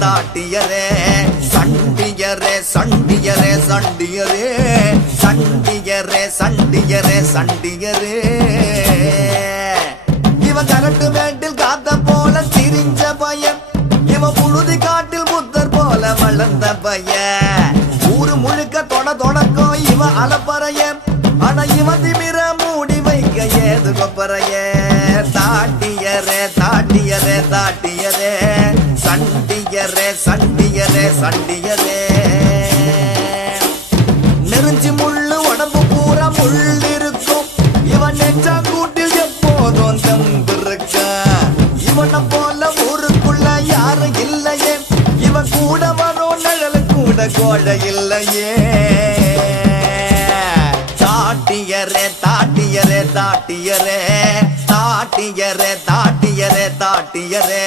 தாட்டியரே சண்டியரே சண்டியரே சண்டியரே சண்டியரே சண்டியரே சண்டியரே இவன் கரட்டு மேட்டில் காத்த போல திரிஞ்ச பையன் இவன் புழுதி காட்டில் புத்தர் போல வளர்ந்த பையன் ஊரு முழுக்க தொடக்கும் இவன் அலப்பறைய ஆனா இவன் திமிர மூடி வைக்க ஏது கொப்பறைய தாட்டியரே தாட்டியரே தாட்டியரே சண்டியரே சண்டியரே சண்டியரே நெருஞ்சி முள்ளு உடம்பு பூரா முள் இருக்கும் இவன் நெஞ்சா கூட்டில் எப்போதும் தம்பிருக்க இவனை போல ஊருக்குள்ள யாரும் இல்லையே இவன் கூட வரும் நிழல் கூட கோழை இல்லையே தாட்டியரே தாட்டியரே தாட்டியரே தாட்டியரே தாட்டியரே தாட்டியரே